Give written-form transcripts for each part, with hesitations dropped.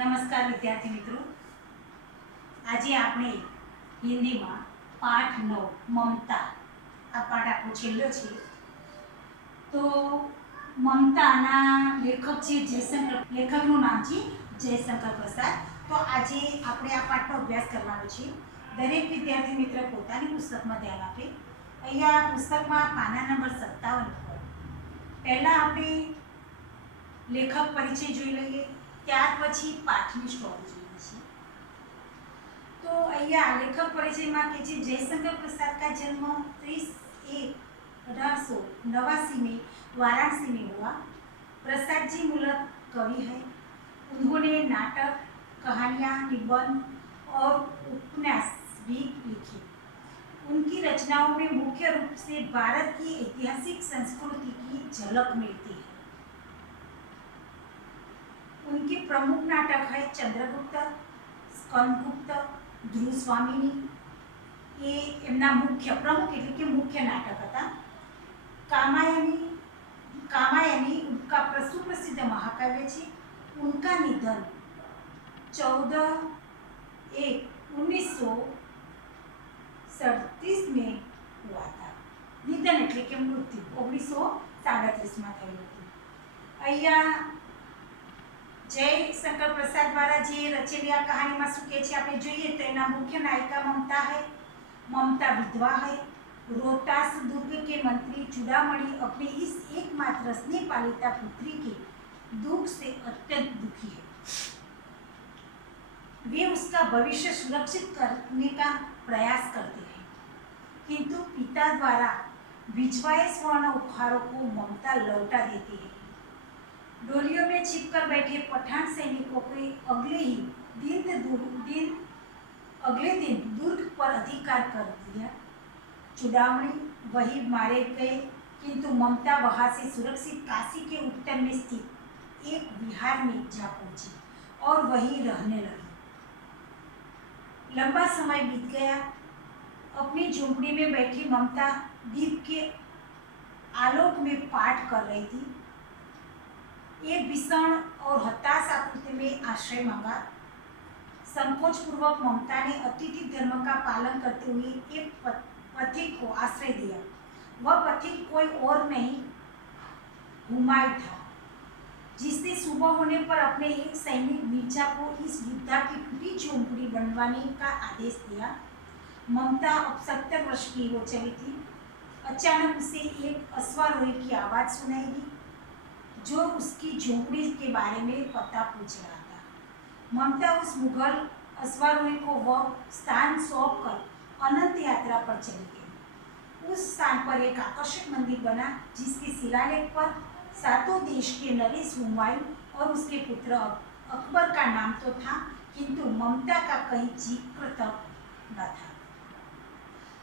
નમસ્કાર વિદ્યાર્થી મિત્રો, આજે આપણે હિન્દીમાં પાઠ 9 મમતા આ પાઠ આપણો છેલ્લો છે. તો મમતાના લેખક છે જયશંકર, લેખકનું નામ છે જયશંકર પ્રસાદ. તો આજે આપણે આ પાઠનો અભ્યાસ કરવાનો છે. દરેક વિદ્યાર્થી મિત્ર પોતાની પુસ્તકમાં ધ્યાન આપે. અહીંયા પુસ્તકમાં પાના નંબર 57 પર પહેલાં આપણે લેખક પરિચય જોઈ લઈએ, ત્યાર પછી પાઠની સ્ટોરી જોઈએ છીએ. તો અહીંયા લેખક પરિચયમાં કે છે जयशंकर प्रसाद का जन्म 30/1/1889 में वाराणसी में हुआ. प्रसाद जी मूलतः कवि है. उन्होंने नाटक, कहानियाँ, निबंध और उपन्यास भी लिखे. उनकी रचनाओं में मुख्य रूप से भारत की ऐतिहासिक संस्कृति की झलक मिलती है. उनके प्रमुख नाटक है चंद्रगुप्त, स्कंदगुप्त, ध्रुव स्वामिनी. ये एमना मुख्य प्रमुख એટલે કે મુખ્ય નાટક હતા. कामायनी उनका सुप्रसिद्ध महाकाव्य છે. उनका निधन 14/1/1937 में हुआ था. निधन એટલે કે મૃત્યુ 1937 માં થયું હતું. અહીંયા जयशंकर प्रसाद द्वारा जे रचेली आ कहानी में शू कहे आपणे जोईए तो एना मुख्य नायिका ममता है. ममता विधवा है. रोहतास दुर्ग के मंत्री चूड़ामणि अपनी इस एकमात्र स्नेह पालिता पुत्री के दुख से अत्यंत दुखी है. वे उसका भविष्य सुरक्षित करने का प्रयास करते हैं, किंतु पिता द्वारा भिजवाए स्वर्ण उपहारों को ममता लौटा देती है. डोलियों में छिपकर बैठे पठान सैनिकों को अगले दिन दुर्ग पर अधिकार कर दिया. चूड़ामणि वही मारे गए, किंतु ममता वहां से सुरक्षित काशी के उत्तर में स्थित एक विहार में जा पहुंची और वहीं रहने लगी. लंबा समय बीत गया. अपनी झोंपड़ी में बैठी ममता दीप के आलोक में पाठ कर रही थी. एक भीषण और हताश आकृति में आश्रय मांगा. संकोच पूर्वक ममता ने अतिथि धर्म का पालन करते हुए एक पथिक को आश्रय दिया. वह पथिक कोई और नहीं, हुमायूं था, जिसने सुबह होने पर अपने एक सैनिक मिर्जा को इस वृद्धा की टूटी झोंपड़ी बनवाने का आदेश दिया. ममता अब 70 वर्ष की हो चली थी. अचानक उसे एक अश्वारोही की आवाज़ सुनाई दी, जो उसकी झोंपड़ी के बारे में पता पूछ रहा था. ममता उस मुगल अश्वारोही को वह स्थान सौंप कर अनंत यात्रा पर चली गई. उस स्थान पर एक आकर्षक मंदिर बना, जिसके शिलालेख पर सातों देश के नरेश हुमायूं और उसके पुत्र अकबर का नाम तो था, किंतु ममता का कहीं जिक्र तक न था.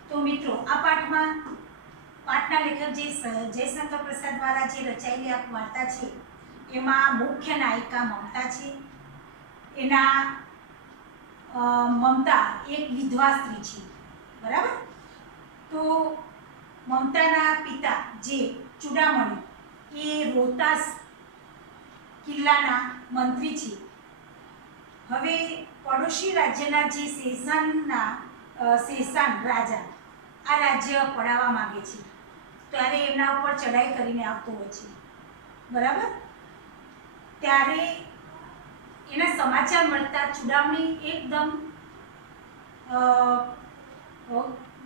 तो मित्रों, आ पाठना लेखक जयशंकर प्रसाद द्वारा जे रचाયેલી આ વાર્તા છે એમાં મુખ્ય નાયિકા મમતા છે. એના મમતા એક વિધવા સ્ત્રી છે, બરાબર. તો મમતાના પિતા જે ચૂડામણી એ રોહતાસ કિલ્લાના મંત્રી છે. હવે પડોશી રાજ્યના જે શેષાન રાજા આ રાજ્ય પડાવવા માગે છે, ત્યારે એમના ઉપર ચડાઈ કરીને આવતો હોય છે, બરાબર. ત્યારે એના સમાચાર મળતા ચૂડામણી એકદમ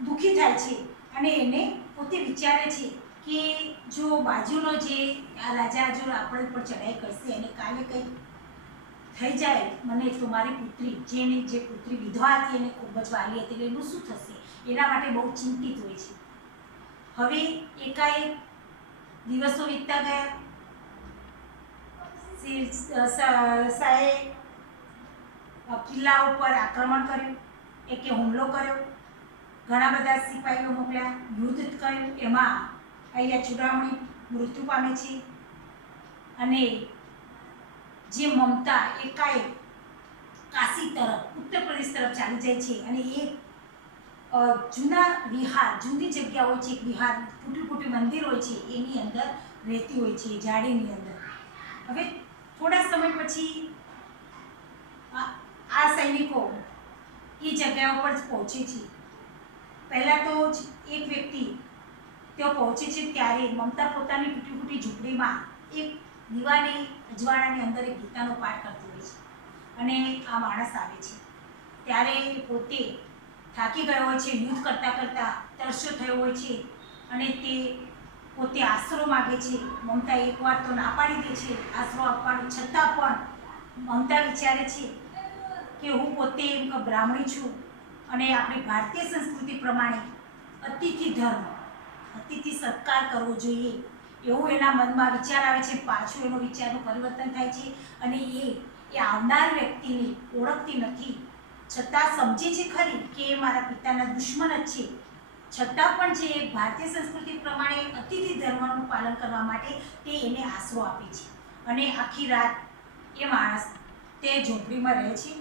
દુઃખી થાય છે અને એને પોતે વિચારે છે કે જો બાજુનો જે આ રાજા જો આપણા ઉપર ચડાઈ કરશે અને કાલે કંઈ થઈ જાય મને તો મારી પુત્રી જે પુત્રી વિધવા હતી એને ખૂબ જ વાલી હતી એટલે એનું શું થશે, એના માટે બહુ ચિંતિત હોય છે. હવે એકાએક દિવસો વીતતા ગયા. શાહે કિલ્લા ઉપર આક્રમણ કર્યું, એકે હુમલો કર્યો, ઘણા બધા સિપાહીઓ મોકલ્યા, યુદ્ધ કર્યું. એમાં અહીંયા ચૂડામણી મૃત્યુ પામે છે અને જે મમતા એકાએક કાશી તરફ, ઉત્તર પ્રદેશ તરફ ચાલી જાય છે અને એ જૂના વિહાર, જૂની જગ્યા હોય છે, એક વિહાર, ટૂટી મંદિર હોય છે, એની અંદર રહેતી હોય છે, જાડીની અંદર. હવે થોડા સમય પછી આ સૈનિકો એ જગ્યા ઉપર જ પહોંચે છે। પહેલાં તો જ એક વ્યક્તિ તેઓ પહોંચે છે ત્યારે મમતા પોતાની તૂટી ફૂટી ઝૂંપડીમાં એક દીવાની અજવાળાની અંદર એક ગીતાનો પાઠ કરતી હોય છે અને આ માણસ આવે છે ત્યારે પોતે થાકી ગયો હોય છે, યુદ્ધ કરતાં કરતાં તરસ્યો થયો હોય છે અને તે પોતે આશરો માગે છે। મમતા એકવાર તો ના પાડી દે છે આશરો આપવાનો, છતાં પણ મમતા વિચારે છે કે હું પોતે બ્રાહ્મણી છું અને આપણી ભારતીય સંસ્કૃતિ પ્રમાણે અતિથિ ધર્મ, અતિથિ સત્કાર કરવો જોઈએ એવું એના મનમાં વિચાર આવે છે। પાછું એનો વિચારનું પરિવર્તન થાય છે અને એ આવનાર વ્યક્તિને ઓળખતી નથી, છતાં સમજે છે ખરી કે એ મારા પિતાના દુશ્મન જ છે, છતાં પણ જે ભારતીય સંસ્કૃતિ પ્રમાણે અતિથિ ધર્મનું પાલન કરવા માટે તે એને આશરો આપે છે અને આખી રાત એ માણસ તે ઝૂંપડીમાં રહે છે।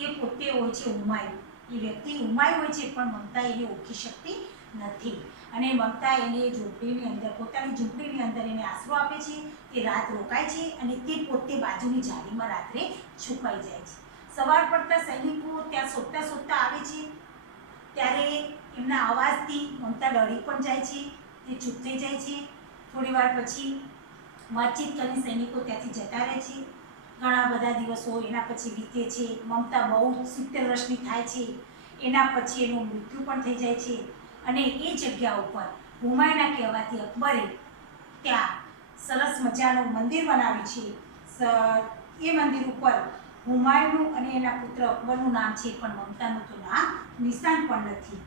એ પોતે હોય છે હુમાયુ, એ વ્યક્તિ હુમાયુ હોય છે પણ મમતા એને ઓળખી શકતી નથી અને મમતા એને ઝૂંપડીની અંદર, પોતાની ઝૂંપડીની અંદર એને આશરો આપે છે। તે રાત રોકાય છે અને તે પોતે બાજુની જાળીમાં રાત્રે છુપાઈ જાય છે। સવાર પડતા સૈનિકો ત્યાં શોધતા શોધતા આવે છે ત્યારે એમના અવાજથી મમતા ડરી પણ જાય છે, તે ચૂપ થઈ જાય છે। થોડી વાર પછી વાતચીત કરીને સૈનિકો ત્યાંથી જતા રહે છે। ઘણા બધા દિવસો એના પછી વીતે છે। મમતા બહુ 70 વર્ષની થાય છે, એના પછી એનું મૃત્યુ પણ થઈ જાય છે અને એ જગ્યા ઉપર હુમાયુના કહેવાથી અકબરે ત્યાં સરસ મજાનું મંદિર બનાવ્યું છે। એ મંદિર ઉપર હુમાયુનું અને એના પુત્ર અકબરનું નામ છે પણ મમતાનું તો નામ નિશાન પણ નથી।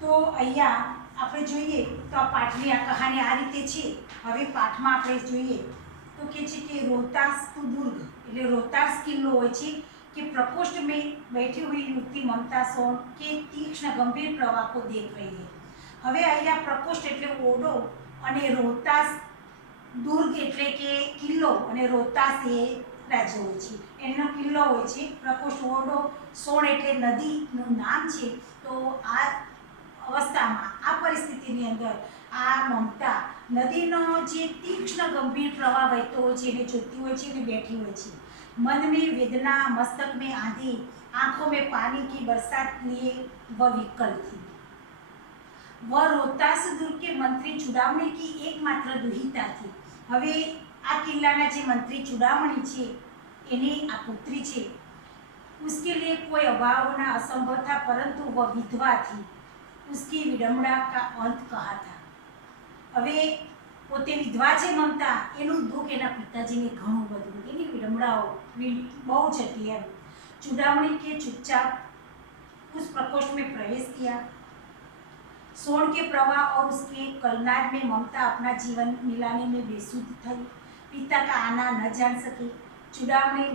તો અહીંયા આપણે જોઈએ તો આ પાઠની આ કહાની આ રીતે છે। હવે પાઠમાં આપણે જોઈએ તો કે છે કે રોહતાસ દુર્ગ એટલે રોહતાસ કિલ્લો હોય છે कि प्रकोष्ठ में बैठी हुई युवती ममता सोन के तीक्ष्ण गंभीर प्रवाह को देख रही है। હવે અહીંયા પ્રકોષ્ઠ એટલે ઓરડો અને રોહતાસ દુર્ગ એટલે કે કિલ્લો અને રોહતાસ એ રાજ્ય હોય છે, એનો કિલ્લો હોય છે। પ્રકોષ્ઠ ઓરડો, સોણ એટલે નદીનું નામ છે। તો આ અવસ્થામાં, આ પરિસ્થિતિની અંદર આ મમતા નદીનો જે તીક્ષ્ણ ગંભીર પ્રવાહ વહેતો હોય છે એને જોતી હોય છે અને બેઠી હોય છે। मन में वेदना, मस्तक में आंधी, आंखों में पानी की बरसात लिए वह विकल थी। वह रोहतास दुर्ग के मंत्री चूड़ामणी की एकमात्र दुहिता थी। હવે આ કિલ્લાના જે મંત્રી ચૂડામણી છે એની આ પુત્રી છે। उसके लिए कोई अभाव ना असंभव था, परंतु वह विधवा थी। उसकी विडंबना का अंत कहा था। હવે પોતે વિધવા છે મમતા, એનું દુઃખ એના પિતાજીને ઘણું બધું, એની વિડંબણાઓ બહુ જ હતી એમ। चूड़ामणी के चुपचाप उस प्रकोष्ठ में प्रवेश किया। सोन के प्रवाह और उसके कलनाद में ममता अपना जीवन मिलाने में बेसुध थी। पिता का आना न जान सकी। चूड़ामणी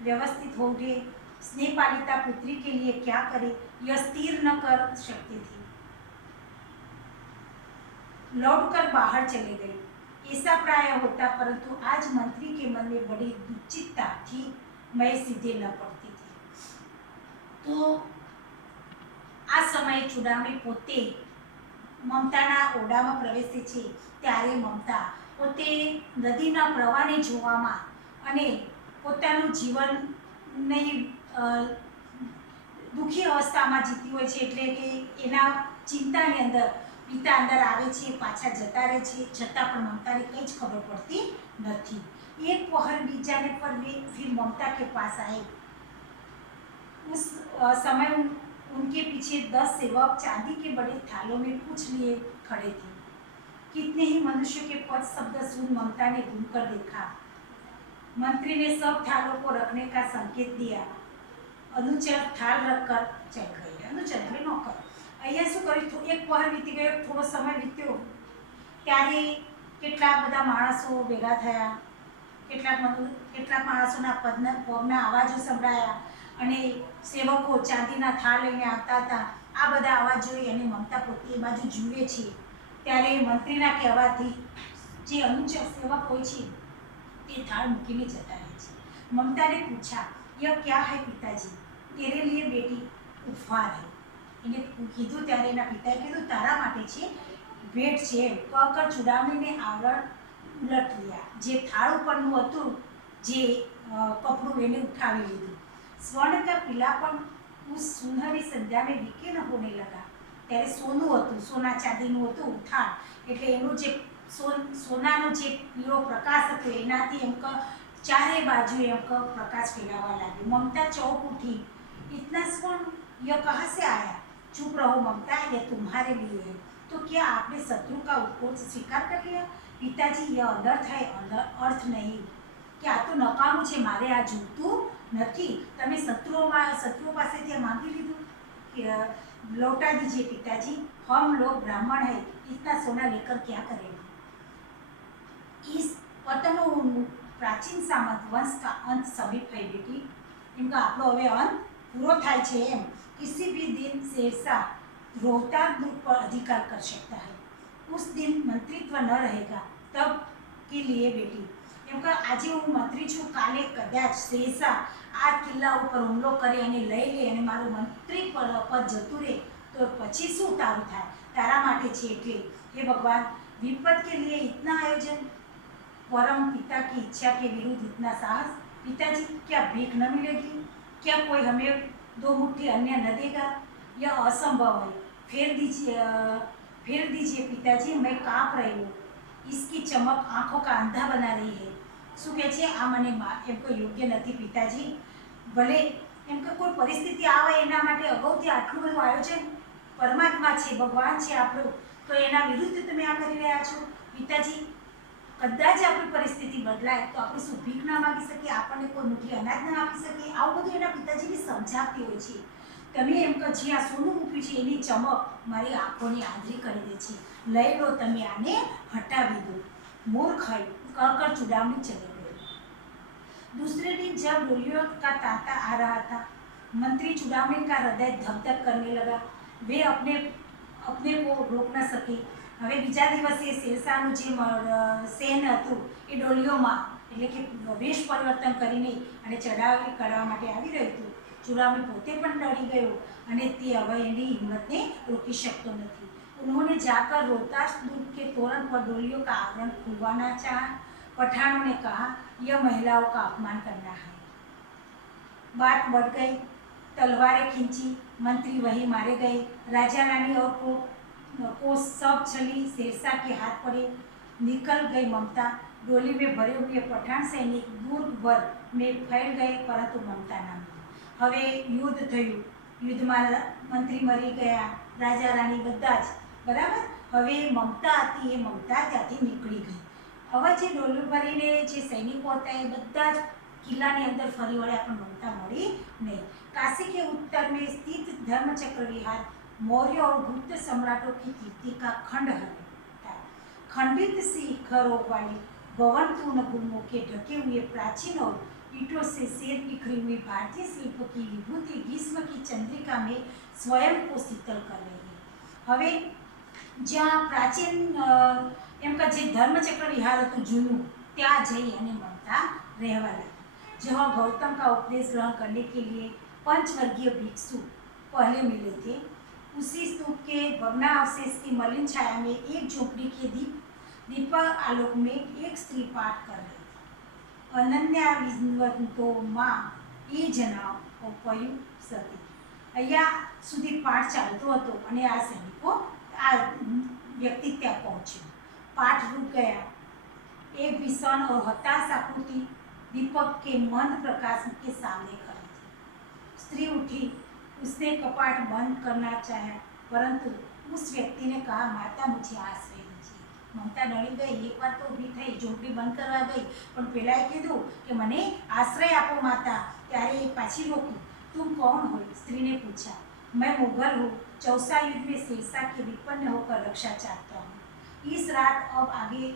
व्यवस्थित हो गए। स्नेह पालिता पुत्री के लिए क्या करे यह स्थिर न कर सकती थी। लौटकर बाहर चले गए। ऐसा प्राय होता, परंतु आज मंत्री के मन में बड़ी दुचिंता थी। मैं सीधे न पड़ती थी। तो આ સમયે ચૂડામણી પોતે મમતાના ઓરડામાં પ્રવેશે છે ત્યારે મમતા પોતે નદીના પ્રવાહને જોવામાં અને પોતાનું જીવનની દુઃખી અવસ્થામાં જીતી હોય છે। એટલે કે એના ચિંતાની અંદર પિતા અંદર આવે છે, પાછા જતા રહે છે, છતાં પણ મમતાને કંઈ જ ખબર પડતી નથી। एक पहर बीत जाने पर वे फिर ममता के पास आए। उस समय उनके पीछे 10 सेवक चांदी के बड़े थालों में कुछ लिए खड़े थे। कितने ही मनुष्य के पद शब्द सुन ममता ने घूमकर देखा। मंत्री ने सब थालों को रखने का संकेत दिया। अनुचर थाल रखकर चल गए। अनुचर એટલે નોકર। અહીંયા શું કર્યું, એક પહર વીતી ગયો, થોડો સમય વીત્યો ત્યારે કેટલા બધા માણસો ભેગા થયા, કેટલાક માણસોના પગના અવાજો સંભળાયા અને સેવકો ચાંદીના થાળ લઈને આવતા હતા। આ બધા અવાજ જોઈ અને મમતા પોતે એ બાજુ જુએ છે ત્યારે મંત્રીના કહેવાથી જે અનુચર સેવક હોય છે તે થાળ મૂકીને જતા રહે છે। મમતાને પૂછા, यह क्या है पिताजी? तेरे लिए बेटी ઉપહાર है। એને કીધું ત્યારે એના પિતાએ કીધું તારા માટે છે, ભેટ છે એમ કહકર ચૂડામણીને આવરણ ઉલટ લ્યા। જે થાળ ઉપરનું હતું જે કપડું એને ઉઠાવી લીધું। स्वर्ण का पीलापन उस सुनहरी संध्या में विकीर्ण होने लगा। ત્યારે સોનું હતું, સોના ચાંદીનું હતું ઉઠાણ, એટલે એનું જે સોનાનો જે પીળો પ્રકાશ હતો એનાથી એમ ચારે બાજુ એમ પ્રકાશ ફેલાવા લાગ્યો। મમતા चौंक उठी, इतना स्वर्ण यह कहाँ से आया? चुप रहो ममता, यह तुम्हारे लिए है। तो क्या आपने शत्रु का उपकोच स्वीकार कर लिया? पिताजी, यह अनर्थ है, अर्थ नहीं। કે આ તો નકામું છે, મારે આ જોતું નથી। તમે શત્રુઓ પાસેથી માંગી લીધું કે लौटा दीजिए पिताजी, हम लोग ब्राह्मण है, इतना सोना लेकर क्या करेंगे? इस पतनो प्राचीन सामंत वंश का अंत समीप है बेटी। इनका આપણો હવે અંત પૂરો થાય છે એમ। किसी भी दिन शेरशाह रोहतांग दुर्ग पर अधिकार कर सकता है। उस दिन मंत्रित्व न रहेगा, तब के लिए बेटी એમ કે આજે હું મંત્રી છું, કાલે કદાચ શેરશાહ આ કિલ્લા ઉપર હુમલો કરે અને લઈ લે અને મારું મંત્રી પદ જતું રહે, તો પછી શું તારું થાય? તારા માટે છે એટલે हे भगवान, विपद के लिए इतना आयोजन, परम पिता की इच्छा के विरुद्ध इतना साहस। पिताजी, क्या भीख न मिलेगी? क्या कोई हमें दो मुट्ठी अन्न न देगा? यह असंभव है। फेर दीजिए पिताजी, मैं काँप रही हूँ। इसकी चमक आँखों का अंधा बना रही है। શું કહે છે? આ મને એમ કોઈ યોગ્ય નથી પિતાજી। ભલે એમ કે કોઈ પરિસ્થિતિ આવે એના માટે અગાઉથી આટલું બધું આયોજન, પરમાત્મા છે, ભગવાન છે આપણું, તો એના વિરુદ્ધ તમે આ કરી રહ્યા છો પિતાજી। કદાચ આપણી પરિસ્થિતિ બદલાય તો આપણે શું ભીખ ના માગી શકીએ? આપણને કોઈ મુઠ્ઠી અનાજ ના આપી શકીએ? આવું બધું એના પિતાજીની સમજાવતી હોય છે। તમે એમ કે જે આ સોનું મૂક્યું છે એની ચમક મારી આંખોની આંધળી કરી દે છે, લઈ લો, તમે આને હટાવી દો। मूर्ख है, कहकर चुड़ामी चले गए। दूसरे दिन जब डोलियों का तांता आ रहा था, मंत्री चुड़ामी का हृदय धक धक करने लगा। वे अपने को रोक न सके। હવે બીજા દિવસે શેરશાહનું જે સેન હતું એ ડોલીઓમાં એટલે કે વેશ પરિવર્તન કરીને અને ચડાવી કરવા માટે આવી રહ્યું હતું। ચુડામી પોતે પણ ડરી ગયો અને તે હવે એની હિંમતને રોકી શકતો નથી। उन्होंने जाकर रोहतास दुर्ग के तोरण पर डोलियों का आवरण खुलवाना चाहा। पठानों ने कहा, यह महिलाओं का अपमान करना है। बात बढ़ गई, तलवारें खींची, मंत्री वही मारे गए। राजा रानी और को सब छली शेरशाह के हाथ पड़े। निकल गई ममता। डोली में भरे हुए पठान सैनिक दुर्ग भर में फैल गए, परंतु ममता न मिली। હવે યુદ્ધ થયું, યુદ્ધમાં મંત્રી મરી ગયા, રાજા રાણી બધા જ બરાબર। હવે મમતા હતી એ મમતા ત્યાંથી નીકળી ગઈ। હવે જે ડોલું ભરીને જે સૈનિકો હતા એ બધા જ કિલ્લાની અંદર ફરી વળ્યા, પણ મમતા મળી નહીં। काशी के उत्तर में स्थित धर्मचक्र विहार मौर्य और गुप्त सम्राटों की कीर्ति का खंड है। खंडित शिखरों वाले भवनपूर्ण गुल्मों के ढके हुए प्राचीन और ईंटों से शेर बिखरी हुई भारतीय शिल्प की विभूति ग्रीष्म की चंद्रिका में स्वयं को शीतल कर रही है। હવે જ્યાં પ્રાચીન એમ કે જે ધર્મચક્ર વિહાર હતું જૂનું, ત્યાં જઈ અને મમતા રહેવા લાગી। जहाँ गौतम का उपदेश ग्रहण करने के लिए पंचवर्गीय भिक्षु पहले मिले थे, उसी स्तूप के भग्नावशेष की मलिन छाया में एक झोपड़ी के दीपक आलोक में एक स्त्री पाठ कर रही थी। अनन्या विद्वंतो माँ ये जनाव उपयु सती। અહીંયા સુધી પાઠ ચાલતો હતો અને આ સૈનિકો આ વ્યક્તિ ત્યાં પહોંચ્યો। પાઠ રૂક गया। एक भीषण और हताश आकृति दीपक के मंद प्रकाश के सामने खड़ी थी। स्त्री उठी, उसने कपाट बंद करना चाहा, परंतु उस व्यक्ति ने कहा, माता मुझे आश्रय दीजिए। ममता डरी गई, एक बार तो ऊभी थई, झोपड़ी बंद करवा गई, पण पेलाए कीधुं कि मने आश्रय आपो माता। त्यारे पाછી रोकी। तुम कौन हो? स्त्री ने पूछा। मैं मुगल हूँ, चौसा युद्ध में शेरशाह के विपन्न होकर रक्षा चाहता हूँ। इस रात अब आगे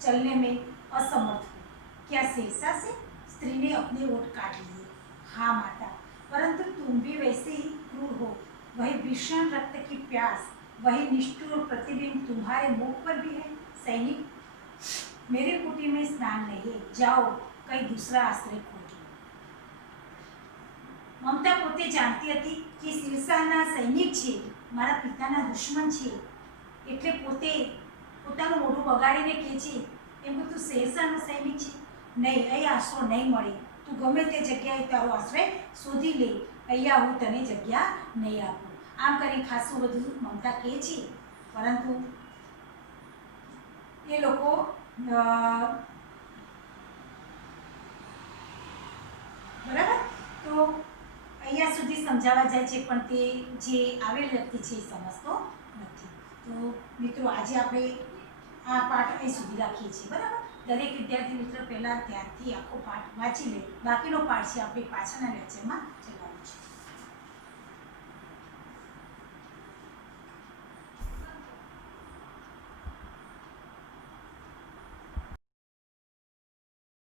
चलने में असमर्थ हूँ। क्या शेरशाह से? स्त्री ने अपने ओठ काट लिए। हाँ माता, परंतु तुम भी वैसे ही क्रूर हो। वही भीषण रक्त की प्यास, वही निष्ठुर प्रतिबिंब तुम्हारे मुख पर भी है। सैनिक, मेरे कुटी में स्नान नहीं है, जाओ कहीं दूसरा आश्रय खोजो। મમતા પોતે જાણતી હતી કે શેરશાહના સૈનિક છે, મારા પિતાના દુશ્મન છે, એટલે પોતે પોતાનું મોઢું બગાડીને કહે છે એમ કે તું શેરશાહનો સૈનિક છે? નહીં, અહીં આશરો નહીં મળે, તું ગમે તે જગ્યાએ તારો આશ્રય શોધી લે, અહીંયા હું તને જગ્યા નહીં આપું. આમ કરી ખાસું બધું મમતા કહે છે, પરંતુ એ લોકો બરાબર. તો અહીંયા સુધી સમજાવવા જાય છે, પણ તે જે આવેલ વ્યક્તિ છે એ સમજતો નથી. તો મિત્રો આજે આપણે આ પાઠ અહીં સુધી રાખીએ છીએ. બરાબર. દરેક વિદ્યાર્થી મિત્રો પહેલાં ત્યારથી આખો પાઠ વાંચી લે. બાકીનો પાઠ છે આપણે પાછળના લેક્ચરમાં